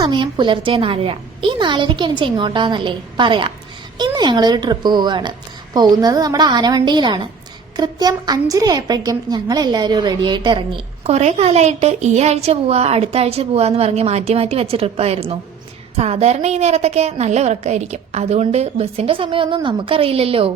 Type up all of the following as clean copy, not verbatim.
സമയം പുലർച്ചെ 4:30. ഈ 4:30 എണിച്ച് എങ്ങോട്ടാന്നല്ലേ പറയാം. ഇന്ന് ഞങ്ങളൊരു ട്രിപ്പ് പോവുകയാണ്. പോകുന്നത് നമ്മുടെ ആനവണ്ടിയിലാണ്. കൃത്യം 5:30 ആയപ്പോഴേക്കും ഞങ്ങളെല്ലാവരും റെഡിയായിട്ട് ഇറങ്ങി. കുറെ കാലമായിട്ട് ഈ ആഴ്ച പോവാ അടുത്ത ആഴ്ച പോവാന്ന് പറഞ്ഞ് മാറ്റി മാറ്റി വെച്ച ട്രിപ്പായിരുന്നു. സാധാരണ ഈ നേരത്തൊക്കെ നല്ല ഉറക്കമായിരിക്കും. അതുകൊണ്ട് ബസ്സിന്റെ സമയമൊന്നും നമുക്കറിയില്ലല്ലോ.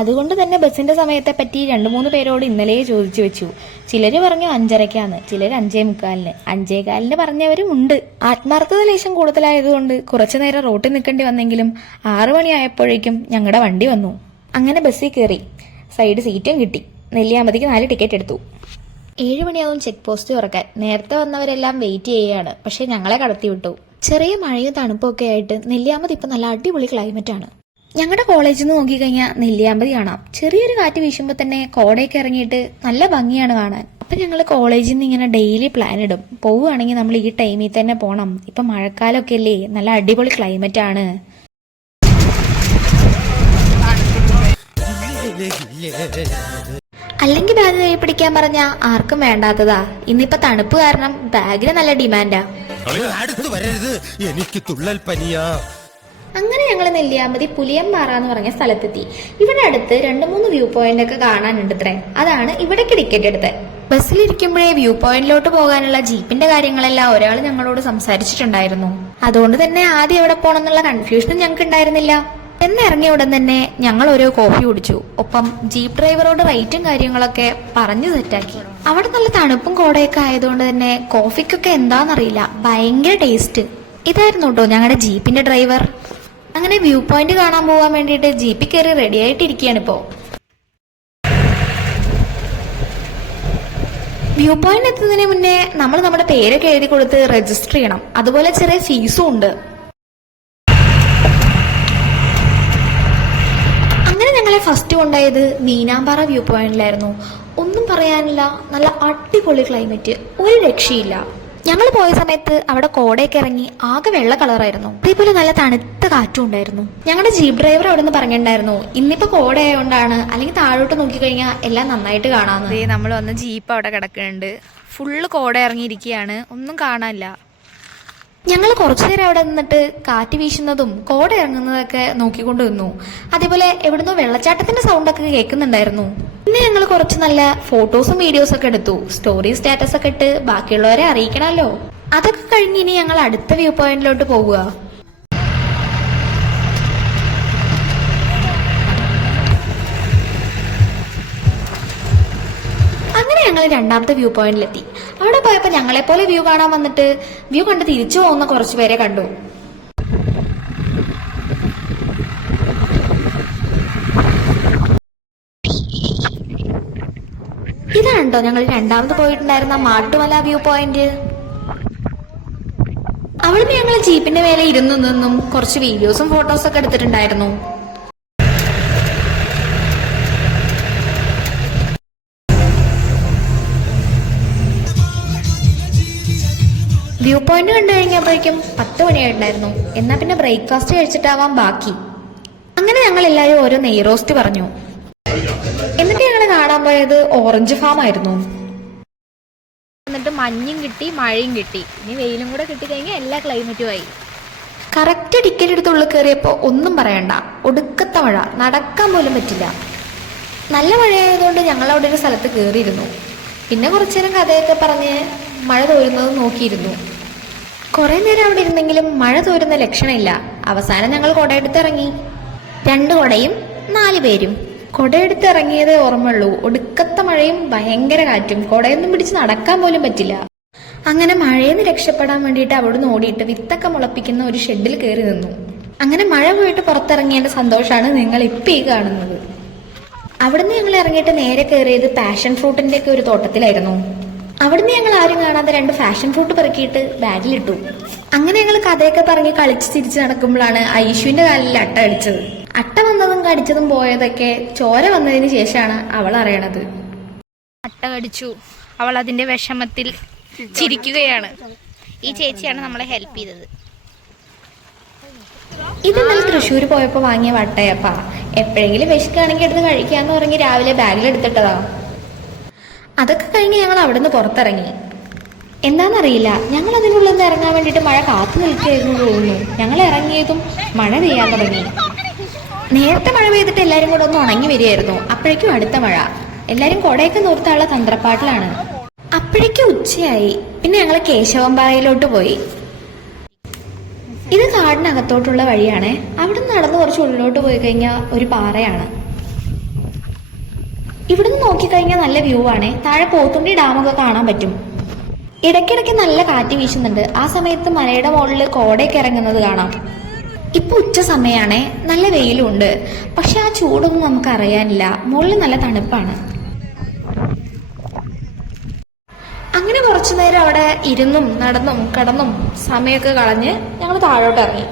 അതുകൊണ്ട് തന്നെ ബസ്സിന്റെ സമയത്തെ പറ്റി 2-3 പേരോട് ഇന്നലെ ചോദിച്ചു വെച്ചു. ചിലര് പറഞ്ഞു 5:30-ക്കാന്ന്, ചിലര് 5:45-ന്, 5:15-ന് പറഞ്ഞവരും ഉണ്ട്. ആത്മാർത്ഥത ലേശം കൂടുതലായതുകൊണ്ട് കുറച്ചുനേരം റോട്ടിൽ നിൽക്കേണ്ടി വന്നെങ്കിലും 6 മണിയായപ്പോഴേക്കും ഞങ്ങളുടെ വണ്ടി വന്നു. അങ്ങനെ ബസ്സിൽ കയറി. സൈഡ് സീറ്റും കിട്ടി. നെല്ലിയാമ്പതിക്ക് 4 ടിക്കറ്റ് എടുത്തു. 7 മണിയാവും ചെക്ക് പോസ്റ്റ് തുറക്കാൻ. നേരത്തെ വന്നവരെല്ലാം വെയിറ്റ് ചെയ്യുകയാണ്. പക്ഷെ ഞങ്ങളെ കടത്തിവിട്ടു. ചെറിയ മഴയും തണുപ്പൊക്കെ ആയിട്ട് നെല്ലിയാമ്പതി ഇപ്പൊ നല്ല അടിപൊളി ക്ലൈമറ്റ് ആണ്. ഞങ്ങളുടെ കോളേജിൽ നിന്ന് നോക്കിക്കഴിഞ്ഞാൽ നെല്ലിയാമ്പതി കാണാം. ചെറിയൊരു കാറ്റ് വീശുമ്പോൾ തന്നെ കോടയൊക്കെ ഇറങ്ങിയിട്ട് നല്ല ഭംഗിയാണ് കാണാൻ. അപ്പൊ ഞങ്ങൾ കോളേജിൽ നിന്ന് ഇങ്ങനെ ഡെയിലി പ്ലാൻ ഇടും. പോവുകയാണെങ്കിൽ നമ്മൾ ഈ ടൈമിൽ തന്നെ പോണം. ഇപ്പൊ മഴക്കാലമൊക്കെ അല്ലേ, നല്ല അടിപൊളി ക്ലൈമറ്റ് ആണ്. അല്ലെങ്കിൽ ബാഗ് കൈ പിടിക്കാൻ പറഞ്ഞാ ആർക്കും വേണ്ടാത്തതാ. ഇന്നിപ്പോ തണുപ്പ് കാരണം ബാഗിന് നല്ല ഡിമാൻഡാ. എനിക്ക് തുള്ളൽ പനിയാ. അങ്ങനെ ഞങ്ങൾ നെല്ലിയാമ്പതി പുലിയമ്പാറ എന്ന് പറഞ്ഞ സ്ഥലത്തെത്തി. ഇവിടെ അടുത്ത് 2-3 വ്യൂ പോയിന്റ് ഒക്കെ കാണാനുണ്ട് അത്രേ. അതാണ് ഇവിടേക്ക് ടിക്കറ്റ് എടുത്തത്. ബസ്സിലിരിക്കുമ്പോഴേ വ്യൂ പോയിന്റിലോട്ട് പോകാനുള്ള ജീപ്പിന്റെ കാര്യങ്ങളെല്ലാം ഒരാൾ ഞങ്ങളോട് സംസാരിച്ചിട്ടുണ്ടായിരുന്നു. അതുകൊണ്ട് തന്നെ ആദ്യം എവിടെ പോകണം എന്നുള്ള കൺഫ്യൂഷനും ഞങ്ങൾക്ക് ഉണ്ടായിരുന്നില്ല. എന്നിറങ്ങിയ ഉടൻ തന്നെ ഞങ്ങൾ ഓരോ കോഫി കുടിച്ചു. ഒപ്പം ജീപ്പ് ഡ്രൈവറോട് റേറ്റും കാര്യങ്ങളൊക്കെ പറഞ്ഞു സെറ്റാക്കി. അവിടെ നല്ല തണുപ്പും കോടയൊക്കെ ആയതുകൊണ്ട് തന്നെ കോഫിക്കൊക്കെ എന്താണെന്നറിയില്ല, ഭയങ്കര ടേസ്റ്റ്. ഇതായിരുന്നു കേട്ടോ ഞങ്ങളുടെ ജീപ്പിന്റെ ഡ്രൈവർ. അങ്ങനെ വ്യൂ പോയിന്റ് കാണാൻ പോകാൻ വേണ്ടിയിട്ട് ജീപ്പിൽ കയറി റെഡി ആയിട്ടിരിക്കുകയാണ് ഇപ്പോ. വ്യൂ പോയിന്റ് എത്തുന്നതിന് മുന്നേ നമ്മൾ നമ്മുടെ പേരൊക്കെ എഴുതി കൊടുത്ത് രജിസ്റ്റർ ചെയ്യണം. അതുപോലെ ചെറിയ ഫീസും ഉണ്ട്. അങ്ങനെ ഞങ്ങളെ ഫസ്റ്റ് കൊണ്ടായത് മീനാമ്പാറ വ്യൂ പോയിന്റിലായിരുന്നു. ഒന്നും പറയാനില്ല, നല്ല അടിപൊളി ക്ലൈമറ്റ്, ഒരു രക്ഷയില്ല. ഞങ്ങൾ പോയ സമയത്ത് അവിടെ കോടയൊക്കെ ഇറങ്ങി ആകെ വെള്ള കളറായിരുന്നു. അതേപോലെ നല്ല തണുത്ത കാറ്റും ഉണ്ടായിരുന്നു. ഞങ്ങളുടെ ജീപ്പ് ഡ്രൈവർ അവിടെ നിന്ന് പറഞ്ഞിട്ടുണ്ടായിരുന്നു, ഇന്നിപ്പോ കോടയായോണ്ടാണ്, അല്ലെങ്കിൽ താഴോട്ട് നോക്കിക്കഴിഞ്ഞാൽ എല്ലാം നന്നായിട്ട് കാണാന്ന്. നമ്മൾ വന്ന ജീപ്പ് അവിടെ കിടക്കുന്നുണ്ട്. ഫുള്ള് കോട ഇറങ്ങിയിരിക്കുകയാണ്, ഒന്നും കാണാനില്ല. ഞങ്ങൾ കുറച്ചു നേരം അവിടെ നിന്നിട്ട് കാറ്റ് വീശുന്നതും കോട ഇറങ്ങുന്നതൊക്കെ നോക്കിക്കൊണ്ട് നിന്നു. അതേപോലെ എവിടുന്നോ വെള്ളച്ചാട്ടത്തിന്റെ സൗണ്ടൊക്കെ കേൾക്കുന്നുണ്ടായിരുന്നു. പിന്നെ ഞങ്ങൾ കുറച്ച് നല്ല ഫോട്ടോസും വീഡിയോസും ഒക്കെ എടുത്തു. സ്റ്റോറി സ്റ്റാറ്റസ് ഒക്കെ ഇട്ട് ബാക്കിയുള്ളവരെ അറിയിക്കണമല്ലോ. അതൊക്കെ കഴിഞ്ഞ് ഇനി ഞങ്ങൾ അടുത്ത വ്യൂ പോയിന്റിലോട്ട് പോകുക. അങ്ങനെ ഞങ്ങൾ രണ്ടാമത്തെ വ്യൂ പോയിന്റിലെത്തി. അവിടെ പോയപ്പോൾ ഞങ്ങളെപ്പോലെ വ്യൂ കാണാൻ വന്നിട്ട് വ്യൂ കണ്ട് തിരിച്ചു പോകുന്ന കുറച്ചു പേരെ കണ്ടു. ഇതാണ്ടോ ഞങ്ങൾ രണ്ടാമത് പോയിട്ടുണ്ടായിരുന്ന മാട്ടുമല വ്യൂ പോയിന്റ്. അവിടുന്ന് ഞങ്ങൾ ജീപ്പിന്റെ മേലെ ഇരുന്നു നിന്നും കുറച്ച് വീഡിയോസും ഫോട്ടോസും ഒക്കെ എടുത്തിട്ടുണ്ടായിരുന്നു. വ്യൂ പോയിന്റ് കണ്ടു കഴിഞ്ഞപ്പോഴേക്കും 10 മണിയായിട്ടുണ്ടായിരുന്നു. എന്നാ പിന്നെ ബ്രേക്ക്ഫാസ്റ്റ് കഴിച്ചിട്ടാവാം ബാക്കി. അങ്ങനെ ഞങ്ങൾ എല്ലാവരും ഓരോ നെയ് റോസ്റ്റ് പറഞ്ഞു. എന്നിട്ട് ഞങ്ങൾ കാണാൻ പോയത് ഓറഞ്ച് ഫാം ആയിരുന്നു. എന്നിട്ട് മഞ്ഞും കിട്ടി, മഴയും കിട്ടി. ഇനി വെയിലും കൂടെ കിട്ടിക്കഴിഞ്ഞാൽ എല്ലാ ക്ലൈമറ്റും ആയി. കറക്റ്റ് ടിക്കറ്റ് എടുത്ത് ഉള്ളിൽ കയറിയപ്പോൾ ഒന്നും പറയണ്ട, ഒടുക്കത്ത മഴ, നടക്കാൻ പോലും പറ്റില്ല. നല്ല മഴയായതുകൊണ്ട് ഞങ്ങൾ അവിടെ ഒരു സ്ഥലത്ത് കയറിയിരുന്നു. പിന്നെ കുറച്ചു നേരം കഥയൊക്കെ പറഞ്ഞ് മഴ തോരുന്നത് നോക്കിയിരുന്നു. കുറെ നേരം അവിടെ ഇരുന്നെങ്കിലും മഴ തോരുന്ന ലക്ഷണമില്ല. അവസാനം ഞങ്ങൾ കുടയെടുത്തിറങ്ങി. 2 കുടയും 4 പേരും. കുടയെടുത്തിറങ്ങിയതേ ഓർമ്മയുള്ളൂ. ഒടുക്കത്ത മഴയും ഭയങ്കര കാറ്റും. കുടയൊന്നും പിടിച്ച് നടക്കാൻ പോലും പറ്റില്ല. അങ്ങനെ മഴയെന്ന് രക്ഷപ്പെടാൻ വേണ്ടിയിട്ട് അവിടുന്ന് ഓടിയിട്ട് വിത്തൊക്കെ മുളപ്പിക്കുന്ന ഒരു ഷെഡിൽ കയറി നിന്നു. അങ്ങനെ മഴ പോയിട്ട് പുറത്തിറങ്ങിയതിന്റെ സന്തോഷമാണ് നിങ്ങൾ ഇപ്പം ഈ കാണുന്നത്. അവിടുന്ന് ഞങ്ങൾ ഇറങ്ങിയിട്ട് നേരെ കയറിയത് പാഷൻ ഫ്രൂട്ടിന്റെ ഒക്കെ ഒരു തോട്ടത്തിലായിരുന്നു. അവിടുന്ന് ഞങ്ങൾ ആരും കാണാതെ 2 ഫാഷൻ ഫ്രൂട്ട് പെറുക്കിയിട്ട് ബാഗിലിട്ടു. അങ്ങനെ ഞങ്ങൾ കഥയൊക്കെ പറഞ്ഞ് കളിച്ച് തിരിച്ച് നടക്കുമ്പോഴാണ് ഐശുവിന്റെ കാലിൽ അട്ട അടിച്ചത്. അട്ട വന്നതും കടിച്ചതും പോയതൊക്കെ ചോര വന്നതിന് ശേഷമാണ് അവൾ അറിയണത്. അട്ട കടിച്ചു. അവൾ അതിന്റെ വിഷമത്തിൽ ചിരിക്കുകയാണ്. ഈ ചേച്ചിയാണ് നമ്മളെ ഹെൽപ്പ് ചെയ്തത്. ഇത് ഇന്നലെ തൃശ്ശൂർ പോയപ്പോൾ വാങ്ങിയ വട്ടയപ്പാ. എപ്പോഴെങ്കിലും വിശക്കുകയാണെങ്കിൽ എടുത്ത് കഴിക്കാന്ന് പറഞ്ഞ് രാവിലെ ബാഗിലെടുത്തിട്ടതാ. അതൊക്കെ കഴിഞ്ഞ് ഞങ്ങൾ അവിടെ നിന്ന് പുറത്തിറങ്ങി. എന്താണെന്നറിയില്ല, ഞങ്ങൾ അതിനുള്ളിൽ നിന്ന് ഇറങ്ങാൻ വേണ്ടിയിട്ട് മഴ കാത്തു നിൽക്കുകയായിരുന്നു തോന്നുന്നു. ഞങ്ങൾ ഇറങ്ങിയതും മഴ പെയ്യാൻ തുടങ്ങി. നേരത്തെ മഴ പെയ്തിട്ട് എല്ലാവരും കൂടെ ഒന്ന് ഉണങ്ങി വരികയായിരുന്നു. അപ്പോഴേക്കും അടുത്ത മഴ. എല്ലാവരും കുടയൊക്കെ നിർത്താനുള്ള തന്ത്രപ്പാട്ടിലാണ്. അപ്പോഴേക്കും ഉച്ചയായി. പിന്നെ ഞങ്ങൾ കേശവമ്പാറയിലോട്ട് പോയി. ഇത് കാടിനകത്തോട്ടുള്ള വഴിയാണ്. അവിടെ നിന്ന് നടന്ന് കുറച്ച് ഉള്ളിലോട്ട് പോയി കഴിഞ്ഞാൽ ഒരു പാറയാണ്. ഇവിടുന്ന് നോക്കിക്കഴിഞ്ഞാൽ നല്ല വ്യൂ ആണ്. താഴെ പോത്തുണ്ടി ഡാമൊക്കെ കാണാൻ പറ്റും. ഇടയ്ക്കിടയ്ക്ക് നല്ല കാറ്റ് വീശുന്നുണ്ട്. ആ സമയത്ത് മലയുടെ മുകളിൽ കോടയൊക്കെ ഇറങ്ങുന്നത് കാണാം. ഇപ്പൊ ഉച്ച സമയമാണേ, നല്ല വെയിലും ഉണ്ട്. പക്ഷെ ആ ചൂടൊന്നും നമുക്ക് അറിയാനില്ല. മുകളിൽ നല്ല തണുപ്പാണ്. അങ്ങനെ കുറച്ചു നേരം അവിടെ ഇരുന്നും നടന്നും കടന്നും സമയമൊക്കെ കളഞ്ഞ് ഞങ്ങൾ താഴോട്ട് ഇറങ്ങി.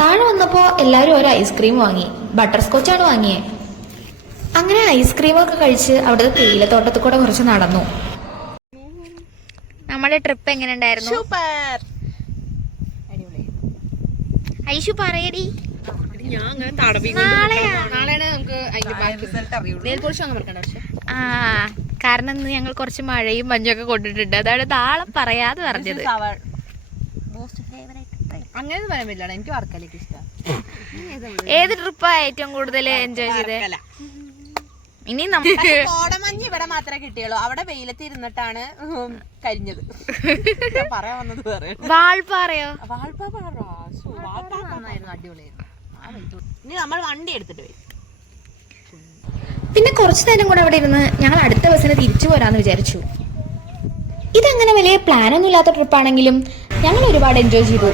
താഴെ വന്നപ്പോൾ എല്ലാവരും ഒരു ഐസ്ക്രീം വാങ്ങി. ബട്ടർ സ്കോച്ചാണ് വാങ്ങിയേ. അങ്ങനെ ഐസ്ക്രീമൊക്കെ കഴിച്ച് അവിടെ തേയിലത്തോട്ടത്തിൽ കൂടെ കുറച്ച് നടന്നു. നമ്മുടെ ട്രിപ്പ് എങ്ങനെ ഉണ്ടായിരുന്നു? സൂപ്പർ. ഐഷു പറയടി. ആ, കാരണം ഇന്ന് ഞങ്ങൾ കുറച്ച് മഴയും മഞ്ഞൊക്കെ കൊണ്ടിട്ടുണ്ട്. അതാണ് നാളെ പറയാതെ പറഞ്ഞത്. അങ്ങനെ പറയാൻ പറ്റില്ല, എനിക്ക് വർക്കലേക്ക് ഇഷ്ടം. ഏത് ട്രിപ്പാ ഏറ്റവും കൂടുതൽ എൻജോയ് ചെയ്തത്? ഇനി കോടമഞ്ഞ് ഇവിടെ മാത്രമേ കിട്ടിയുള്ളൂ. അവിടെ വെയിലത്ത് ഇരുന്നിട്ടാണ് കരിഞ്ഞത്. പറയാൻ വന്നത് വാൾപ്പാറയോ? അടിപൊളിയായിരുന്നു. ഇനി നമ്മൾ വണ്ടി എടുത്തിട്ട് വരും. പിന്നെ കുറച്ചു നേരം കൂടെ അവിടെ ഇരുന്ന് ഞങ്ങൾ അടുത്ത ബസ്സിന് തിരിച്ചു പോരാന്ന് വിചാരിച്ചു. ഇതങ്ങനെ വലിയ പ്ലാനൊന്നും ഇല്ലാത്ത ട്രിപ്പാണെങ്കിലും ഞങ്ങൾ ഒരുപാട് എൻജോയ് ചെയ്തു.